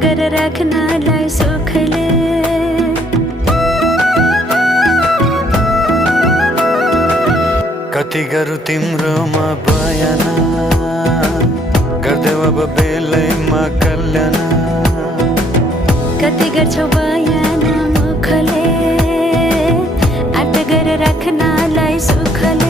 आटगर राख्नलाई सुखले। कति गरौँ तिम्रोमा बयान, गर्देऊ अब बेलैमा कल्याण। कति गर्छौ बयान मुखले, आटगर राख्नलाई सुखले।